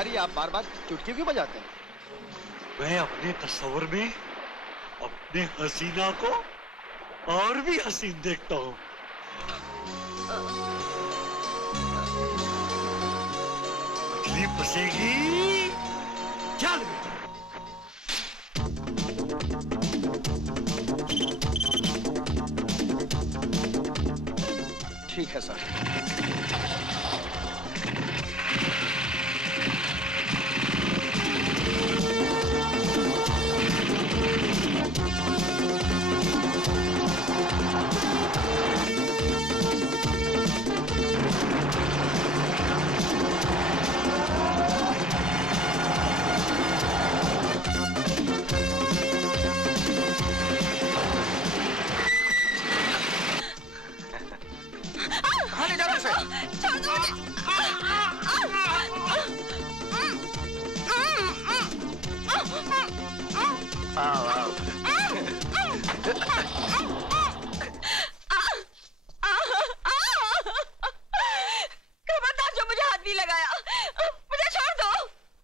भिखारी, आप बार बार चुटकी क्यों बजाते हैं? मैं अपने तस्वीर में अपने हसीना को और भी हसीन देखता हूँ। मछली फंसेगी, चल। ठीक है सर।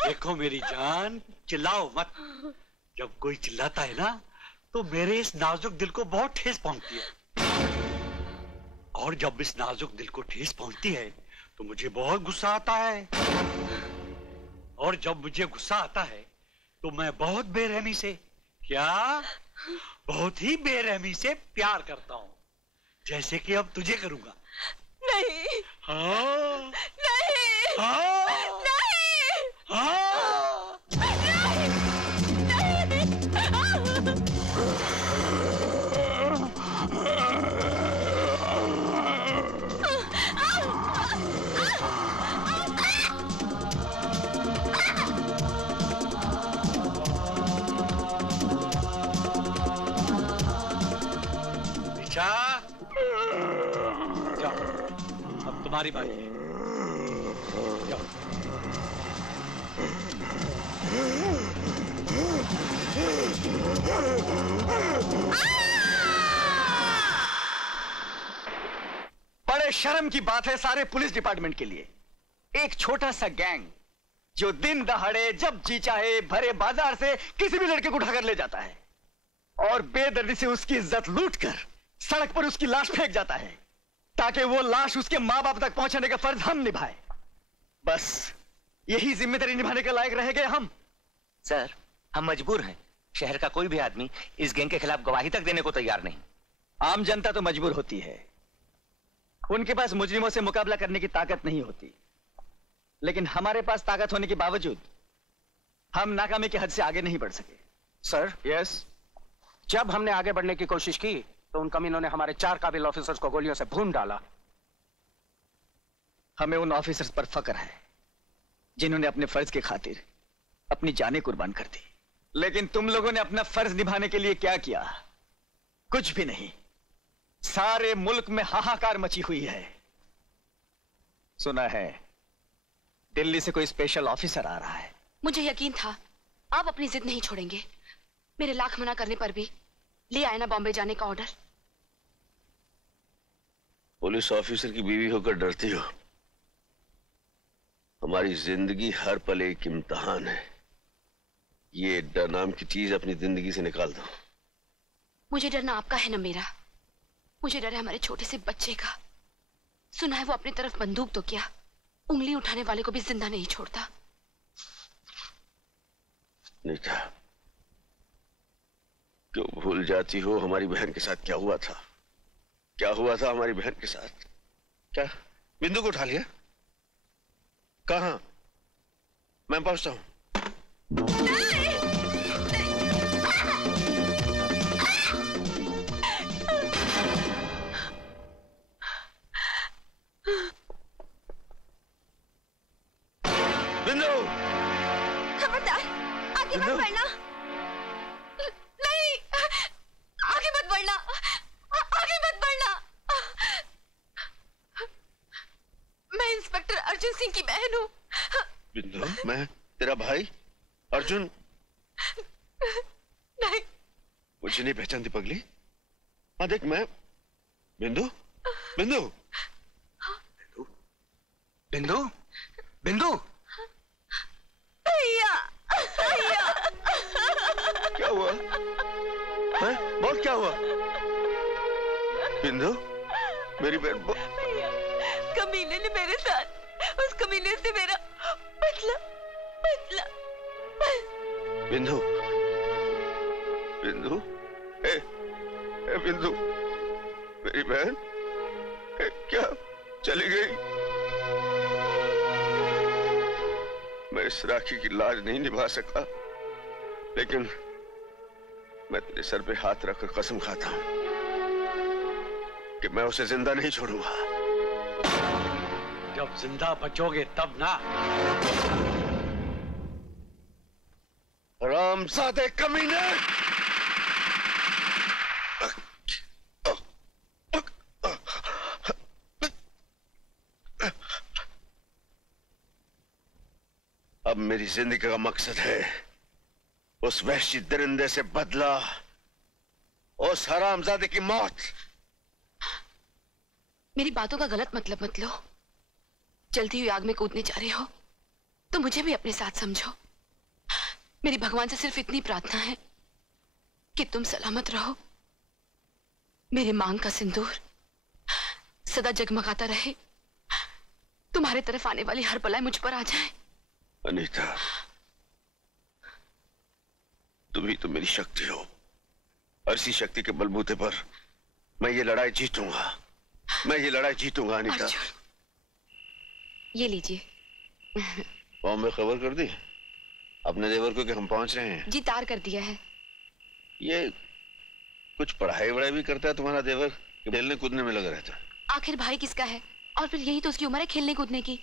देखो मेरी जान, चिल्लाओ मत। जब कोई चिल्लाता है ना तो मेरे इस नाजुक दिल को बहुत ठेस पहुंचती है, और जब इस नाजुक दिल को ठेस पहुंचती है तो मुझे बहुत गुस्सा आता है, और जब मुझे गुस्सा आता है तो मैं बहुत बेरहमी से, क्या बहुत ही बेरहमी से प्यार करता हूँ, जैसे कि अब तुझे करूंगा। नहीं। हाँ। नहीं। हाँ। नहीं। हाँ। नहीं। जाओ, अब तुम्हारी बारी है। जाओ। बड़े शर्म की बात है सारे पुलिस डिपार्टमेंट के लिए। एक छोटा सा गैंग जो दिन दहाड़े जब जी चाहे भरे बाजार से किसी भी लड़के को उठाकर ले जाता है और बेदर्दी से उसकी इज्जत लूटकर सड़क पर उसकी लाश फेंक जाता है ताकि वो लाश उसके मां बाप तक पहुंचाने का फर्ज हम निभाए। बस यही जिम्मेदारी निभाने के लायक रह गए हम। सर, हम मजबूर हैं। शहर का कोई भी आदमी इस गैंग के खिलाफ गवाही तक देने को तैयार नहीं। आम जनता तो मजबूर होती है, उनके पास मुजरिमों से मुकाबला करने की ताकत नहीं होती, लेकिन हमारे पास ताकत होने के बावजूद हम नाकामी की हद से आगे नहीं बढ़ सके। सर, यस, जब हमने आगे बढ़ने की कोशिश की तो उन कमीनों ने हमारे 4 काबिल ऑफिसर्स को गोलियों से भून डाला। हमें उन ऑफिसर्स पर फक्र है जिन्होंने अपने फर्ज की खातिर अपनी जानें कुर्बान कर दी, लेकिन तुम लोगों ने अपना फर्ज निभाने के लिए क्या किया? कुछ भी नहीं। सारे मुल्क में हाहाकार मची हुई है। सुना है दिल्ली से कोई स्पेशल ऑफिसर आ रहा है। मुझे यकीन था आप अपनी जिद नहीं छोड़ेंगे। मेरे लाख मना करने पर भी ले आए ना बॉम्बे जाने का ऑर्डर। पुलिस ऑफिसर की बीवी होकर डरती हो? हमारी जिंदगी हर पल एक इम्तिहान है। ये डर नाम की चीज अपनी जिंदगी से निकाल दो। मुझे डरना आपका है ना मेरा। मुझे डर है हमारे छोटे से बच्चे का। सुना है वो अपनी तरफ बंदूक तो क्या, उंगली उठाने वाले को भी जिंदा नहीं छोड़ता। नीता, क्यों भूल जाती हो हमारी बहन के साथ क्या हुआ था? क्या हुआ था हमारी बहन के साथ? क्या बिंदु को उठा लिया? कहां? मैं पहुंचता हूं। बिंदु, खबरदार, आगे मत बढ़ना। नहीं, आगे मत बढ़ना, आगे मत बढ़ना। मैं इंस्पेक्टर अर्जुन सिंह की बहन हूँ। बिंदु, मैं तेरा भाई अर्जुन। नहीं, मुझे नहीं पहचानती पगली? हाँ देख, मैं बिंदु। बिंदु, बिंदु, बिंदु, भैया भैया। क्या हुआ? हैं? बोल क्या हुआ? बिंदु, मेरी बहन भैया, कमीने ने मेरे साथ, उस कमीने से मेरा बदला बदला। बिंदु, बिंदु, ए बिंदु, मेरी बहन क्या चली गई? मैं इस राखी की लाज नहीं निभा सका, लेकिन मैं तेरे सर पे हाथ रखकर कसम खाता हूं कि मैं उसे जिंदा नहीं छोड़ूंगा। जब जिंदा बचोगे तब ना। रामजादे कमीने! अब मेरी जिंदगी का मकसद है उस वहशी दरिंदे से बदला, उस हरामजादे की मौत। मेरी बातों का गलत मतलब मत लो। जलती हुई आग में कूदने जा रहे हो तो मुझे भी अपने साथ समझो। मेरी भगवान से सिर्फ इतनी प्रार्थना है कि तुम सलामत रहो। मेरे मांग का सिंदूर सदा जगमगाता रहे। तुम्हारे तरफ आने वाली हर बलाएं मुझ पर आ जाए। अनीता, तुम ही तो मेरी शक्ति हो, और इसी शक्ति के बलबूते पर मैं ये लड़ाई जीतूंगा। मैं ये लड़ाई जीतूंगा अनीता। ये लीजिए। बॉम्बे खबर कर दी अपने देवर को कि हम पहुंच रहे हैं? जी, तार कर दिया है। ये कुछ पढ़ाई वढ़ाई भी करता है तुम्हारा देवर, खेलने कूदने में लगा रहता है? आखिर भाई किसका है, और फिर यही तो उसकी उम्र है खेलने कूदने की।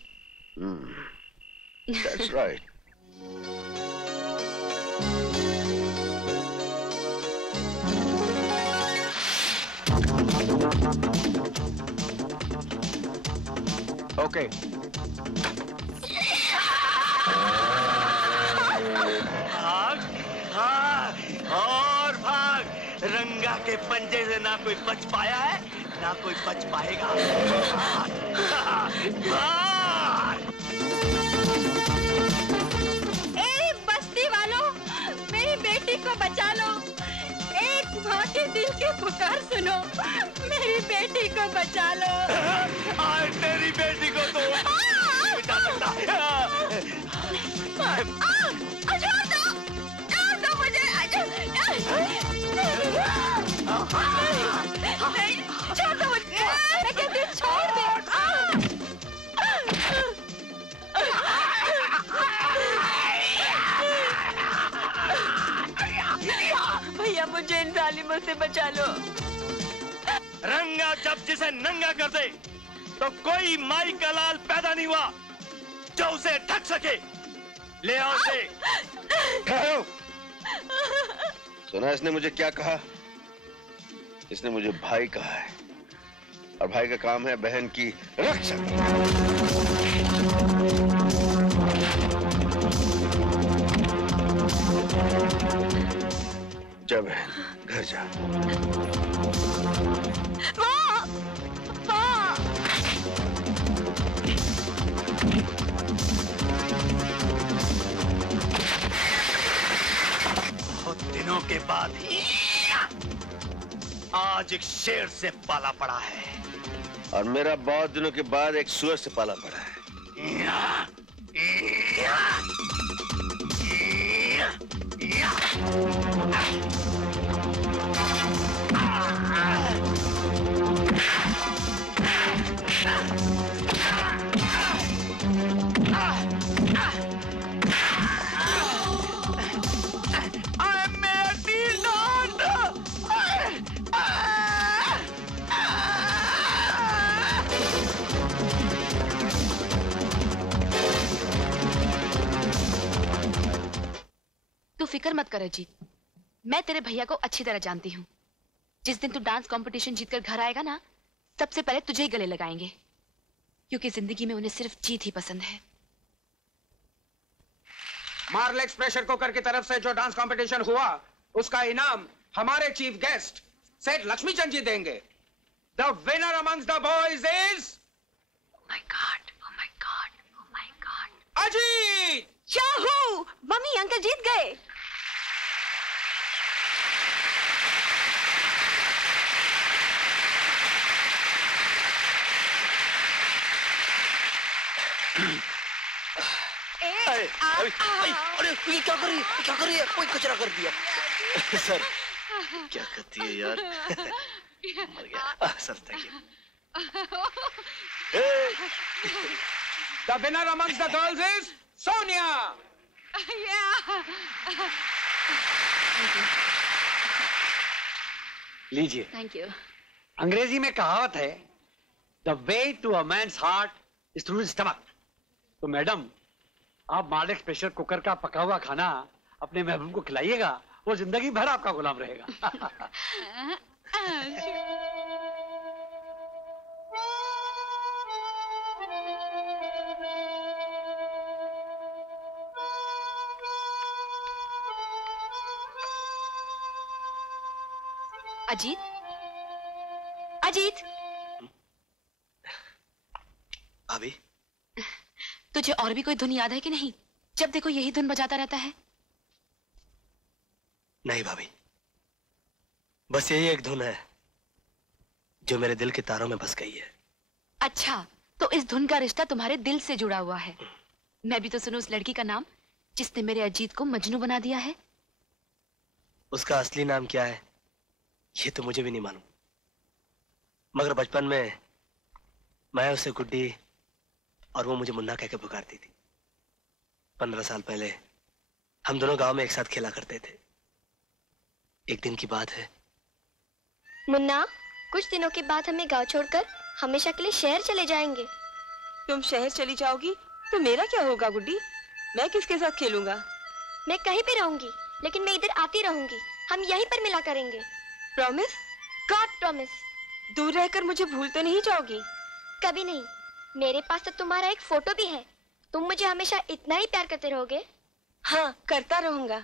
That's right. Okay. भाग भाग और भाग। रंगा के पंजे से ना कोई बच पाया है ना कोई बच पाएगा। भाग। ए बस्ती वालों, मेरी बेटी को बचा लो। एक माँ के दिल की पुकार सुनो, मेरी बेटी को बचा लो। आज तेरी बेटी को तो बचा सकता। छोड़ दो मुझे। नहीं, छोड़ दो मुझे। मैं कहती हूँ छोड़ दे। भैया, मुझे इन जालिमों से बचा लो। रंगा जब जिसे नंगा कर दे तो कोई माई का लाल पैदा नहीं हुआ जो उसे ढक सके। ले आओ उसे। ठहरो। सुना इसने मुझे क्या कहा? इसने मुझे भाई कहा है, और भाई का काम है बहन की रक्षा। जा बहन, घर जा। माँ, माँ। बहुत दिनों के बाद आज एक शेर से पाला पड़ा है, और मेरा बहुत दिनों के बाद एक सुअर से पाला पड़ा है। तू फिक्र मत कर अजीत, मैं तेरे भैया को अच्छी तरह जानती हूँ। जिस दिन तू डांस कंपटीशन जीतकर घर आएगा ना, सबसे पहले तुझे ही गले लगाएंगे, क्योंकि जिंदगी में उन्हें सिर्फ जीत ही पसंद है। मार्लेक्स प्रेशर कुकर की तरफ से जो डांस कंपटीशन हुआ, उसका इनाम हमारे चीफ गेस्ट सेठ लक्ष्मीचंद जी देंगे। The winner amongst the boys is Oh my God, oh my God, oh my God. Ajit. चाहू, मम्मी अंकल जीत गए। अरे ये क्या कर रही है? क्या कर रही है? कोई कचरा कर दिया। सर क्या करती है यार। मर गया sir, thank you. The winner amongst the girls is Sonia. लीजिए। Thank you. अंग्रेजी में कहावत है, the way to a man's heart is through his stomach. तो मैडम, आप मालिक प्रेशर कुकर का पका हुआ खाना अपने महबूब को खिलाइएगा, वो जिंदगी भर आपका गुलाम रहेगा। अजीत, अजीत, भाभी, तुझे और भी कोई धुन याद है कि नहीं? जब देखो यही धुन बजाता रहता है। नहीं भाभी, बस यही एक धुन है जो मेरे दिल के तारों में बस गई है। अच्छा, तो इस धुन का रिश्ता तुम्हारे दिल से जुड़ा हुआ है। मैं भी तो सुनूं उस लड़की का नाम जिसने मेरे अजीत को मजनू बना दिया है। उसका असली नाम क्या है ये तो मुझे भी नहीं मालूम, मगर बचपन में मैं उसे गुड्डी और वो मुझे मुन्ना कह के पुकारती थी। 15 साल पहले हम दोनों गांव में एक साथ खेला करते थे। एक दिन की बात है। मुन्ना, कुछ दिनों के बाद हमें गांव छोड़कर हमेशा के लिए शहर चले जाएंगे। तुम शहर चली जाओगी तो मेरा क्या होगा गुड्डी? मैं किसके साथ खेलूंगा? मैं कहीं भी रहूंगी, लेकिन मैं इधर आती रहूंगी। हम यहीं पर मिला करेंगे। प्रॉमिस? God promise. दूर रहकर मुझे भूल तो नहीं जाओगी? कभी नहीं। मेरे पास तो तुम्हारा एक फोटो भी है। तुम मुझे हमेशा इतना ही प्यार करते रहोगे? हाँ, करता रहूंगा।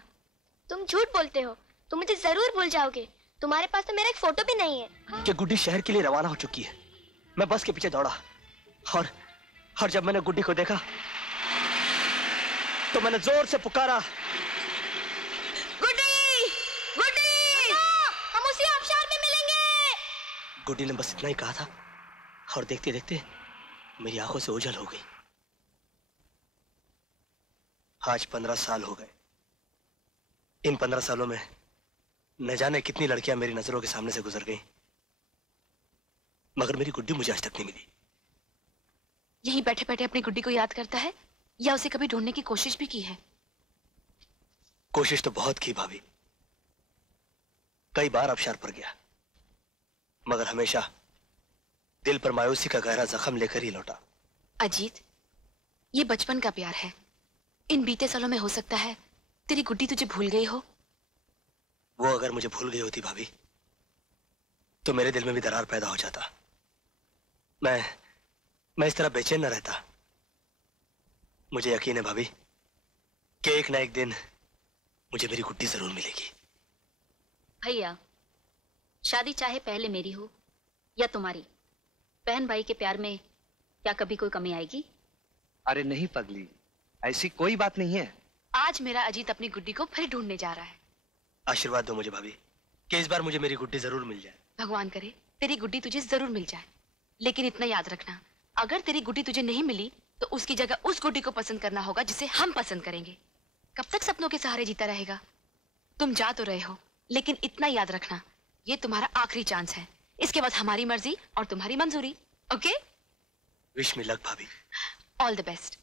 तुम झूठ बोलते हो। तुम मुझे जरूर भूल जाओगे। तुम्हारे पास तो मेरा एक फोटो भी नहीं है। कि गुड्डी शहर के लिए रवाना हो चुकी है। मैं बस के पीछे दौड़ा और जब मैंने गुड्डी को देखा तो मैंने जोर से पुकारा, गुड्डी! गुड्डी! हम उसी आबशार में मिलेंगे। गुड्डी ने बस इतना ही कहा था और देखते देखते मेरी आंखों से ओझल हो गई। आज 15 साल हो गए। इन 15 सालों में न जाने कितनी लड़कियां मेरी नजरों के सामने से गुजर गईं, मगर मेरी गुड्डी मुझे आज तक नहीं मिली। यहीं बैठे बैठे अपनी गुड्डी को याद करता है या उसे कभी ढूंढने की कोशिश भी की है? कोशिश तो बहुत की भाभी, कई बार आबशार पर गया, मगर हमेशा दिल पर मायूसी का गहरा जख्म लेकर ही लौटा। अजीत, ये बचपन का प्यार है। इन बीते सालों में हो सकता है तेरी गुड्डी तुझे भूल गई हो। वो अगर मुझे भूल गई होती भाभी तो मेरे दिल में भी दरार पैदा हो जाता। मैं इस तरह बेचैन न रहता। मुझे यकीन है भाभी कि एक ना एक दिन मुझे मेरी गुड्डी जरूर मिलेगी। भैया, शादी चाहे पहले मेरी हो या तुम्हारी, बहन भाई के प्यार में क्या कभी कोई कमी आएगी? अरे नहीं पगली, ऐसी कोई बात नहीं है। आज मेरा अजीत अपनी गुड्डी को फिर ढूंढने जा रहा है। आशीर्वाद दो मुझे भाभी कि इस बार मुझे मेरी गुड्डी जरूर मिल जाए। भगवान करे तेरी गुड्डी तुझे जरूर मिल जाए, लेकिन इतना याद रखना, अगर तेरी गुड्डी तुझे नहीं मिली तो उसकी जगह उस गुड्डी को पसंद करना होगा जिसे हम पसंद करेंगे। कब तक सपनों के सहारे जीता रहेगा? तुम जा तो रहे हो, लेकिन इतना याद रखना, ये तुम्हारा आखिरी चांस है। इसके बाद हमारी मर्जी और तुम्हारी मंजूरी। Okay? Wish me luck bhabhi. All the best.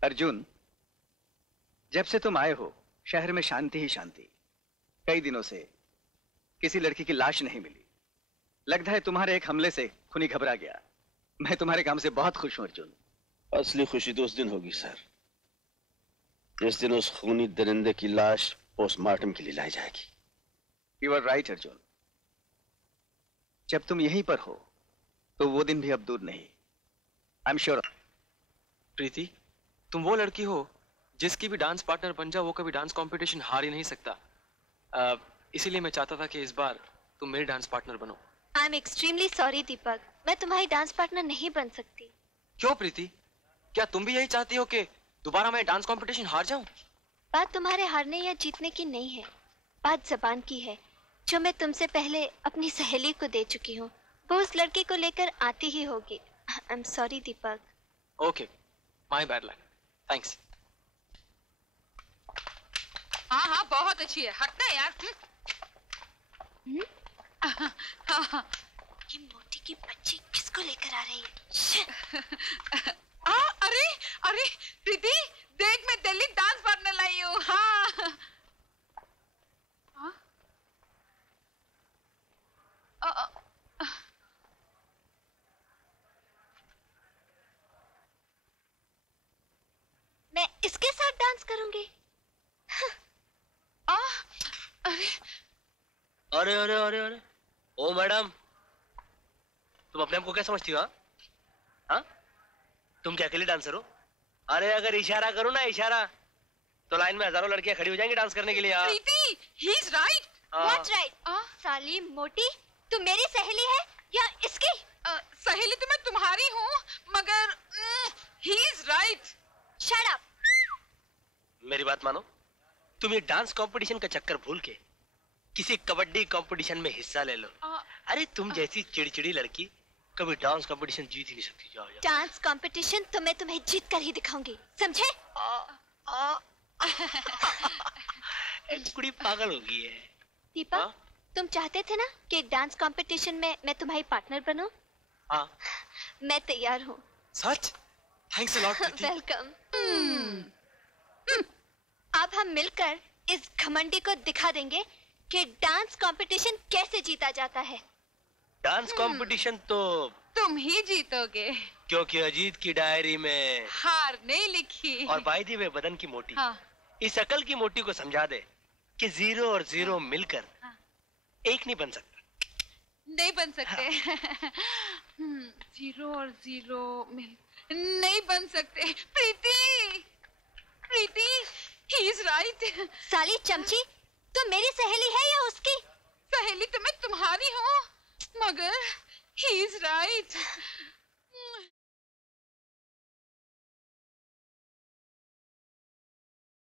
Arjun, जब से तुम आए हो शहर में शांति ही शांति। कई दिनों से किसी लड़की की लाश नहीं मिली। लगता है तुम्हारे एक हमले से खूनी घबरा गया। मैं तुम्हारे काम से बहुत खुश हूं अर्जुन। असली खुशी तो उस दिन होगी सर, जिस दिन उस खूनी दरिंदे की लाश पोस्टमार्टम के लिए लाई जाएगी। You are right Arjun. जब तुम यहीं पर हो तो वो दिन भी अब दूर नहीं। I am sure. प्रीति, तुम वो लड़की हो जिसकी भी डांस पार्टनर बन जाओ वो कभी डांस कंपटीशन हार ही नहीं सकता। इसीलिए मैं चाहता था कि इस बार तुम मेरी डांस पार्टनर बनो। आई एम एक्सट्रीमली सॉरी दीपक, मैं तुम्हारी डांस पार्टनर नहीं बन सकती। क्यों प्रीति, क्या तुम भी यही चाहती हो कि दोबारा मैं डांस कंपटीशन हार जाऊं? बात तुम्हारे हारने या जीतने की नहीं है, बात जबान की है, जो मैं तुमसे पहले अपनी सहेली को दे चुकी हूँ। वो उस लड़के को लेकर आती ही होगी। I am sorry Deepak. Okay, my bad luck, thanks. हाँ हाँ बहुत अच्छी है, हटना यार। ये मोटी की बच्ची किसको लेकर आ रही है? अरे अरे प्रीति देख, मैं दिल्ली डांस पार्टनर लाई हूँ। हाँ मैं इसके साथ डांस करूंगी। अरे अरे अरे अरे ओ मैडम, तुम अपने आप को क्या समझती हो? हाँ, तुम क्या अकेले डांसर हो? अरे अगर इशारा करो ना इशारा, तो लाइन में हजारों लड़कियां खड़ी हो जाएंगी डांस करने के लिए। प्रीति, he is right. What's right? साली मोटी, तू मेरी सहेली है या इसकी? सहेली तो मैं तुम्हारी हूँ, मगर he is right. Shut up. मेरी बात मानो, तुम ये डांस कंपटीशन का चक्कर भूल के किसी कबड्डी कंपटीशन में हिस्सा ले लो। अरे तुम जैसी चिड़चिड़ी लड़की कभी डांस कंपटीशन जीत ही नहीं सकती। जाओ जाओ। डांस कंपटीशन तो मैं तुम्हें जीत कर ही दिखाऊंगी, समझे? कुड़ी पागल हो गई है। दीपक, तुम चाहते थे ना कि डांस कंपटीशन में मैं तुम्हारी पार्टनर बनूं? हाँ। मैं तैयार हूँ। सच? Thanks a lot. वेलकम। अब हम मिलकर इस घमंडी को दिखा देंगे कि डांस कंपटीशन कैसे जीता जाता है। डांस कंपटीशन तो तुम ही जीतोगे, क्योंकि अजीत की डायरी में हार नहीं लिखी। और वायदे में बदन की मोटी। हाँ। इस अकल की मोटी को समझा दे कि 0 और 0 मिलकर एक नहीं बन सकता। नहीं बन सकते। 0 और 0 मिल नहीं बन सकते। प्रीति, प्रीति, he is right. साली चमची, तू मेरी सहेली है या उसकी? सहेली तो मैं तुम्हारी हूँ, मगर he is right.